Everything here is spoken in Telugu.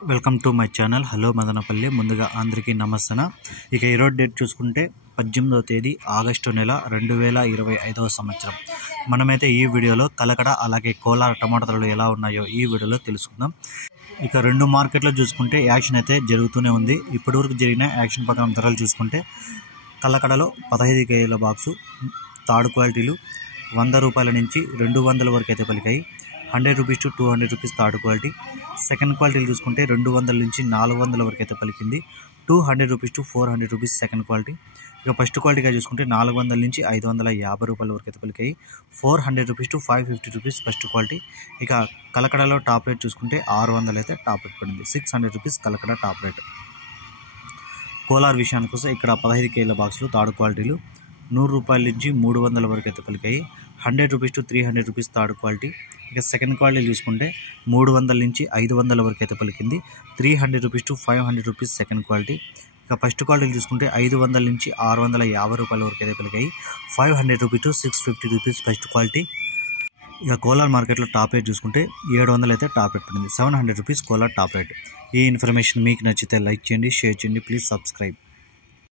Welcome to my channel. Hello Madanapalle. ముందుగా అందరికీ నమస్తే. ఇక ఈరోజు డేట్ చూసుకుంటే 18వ తేదీ ఆగస్టు నెల 2025వ సంవత్సరం. మనమైతే ఈ వీడియోలో కలకడ అలాగే కోలార్ టమాటా ధరలు ఎలా ఉన్నాయో ఈ వీడియోలో తెలుసుకుందాం. ఇక రెండు మార్కెట్లో చూసుకుంటే యాక్షన్ అయితే జరుగుతూనే ఉంది. ఇప్పటివరకు జరిగిన యాక్షన్ ప్రకారం ధరలు చూసుకుంటే కలకడలో 15 కేజీల బాక్సు థర్డ్ క్వాలిటీలు 100 రూపాయల నుంచి 200 వరకు అయితే పలికాయి. 100 rupees to 200 rupees third quality. Second క్వాలిటీలు చూసుకుంటే 200 నుంచి 400 వరకు అయితే పలికింది. 200 rupees to 400 rupees second quality. ఇక ఫస్ట్ క్వాలిటీగా చూసుకుంటే 400 నుంచి 550 రూపాయల వరకు అయితే పలికాయి. 400 rupees to 550 rupees first quality. ఇక కలకడలో టాప్ రేట్ చూసుకుంటే 600 అయితే టాప్ రేట్ పడింది. 600 rupees Kalakada top rate. Kolar విషయానికి వస్తే ఇక్కడ 15 కేజీల బాక్సులు థర్డ్ క్వాలిటీలు 100 రూపాయల నుంచి 300 వరకు అయితే పలికాయి. 100 rupees to 300 rupees third quality. ఇక సెకండ్ క్వాలిటీ చూసుకుంటే 300 నుంచి 500 వరకు అయితే పలికింది. 300 rupees to 500 rupees second quality. ఇక ఫస్ట్ క్వాలిటీ చూసుకుంటే 500 నుంచి 650 రూపాయల వరకు అయితే పలికాయి. 500 rupees to 650 rupees first quality. ఇక కోలార్ మార్కెట్లో టాప్ రేట్ చూసుకుంటే 700 అయితే టాప్ రేట్ పడింది. 700 రూపీస్ కోలార్ టాప్ రేట్. ఈ ఇన్ఫర్మేషన్ మీకు నచ్చితే లైక్ చేయండి, షేర్ చేయండి, ప్లీజ్ సబ్స్క్రైబ్.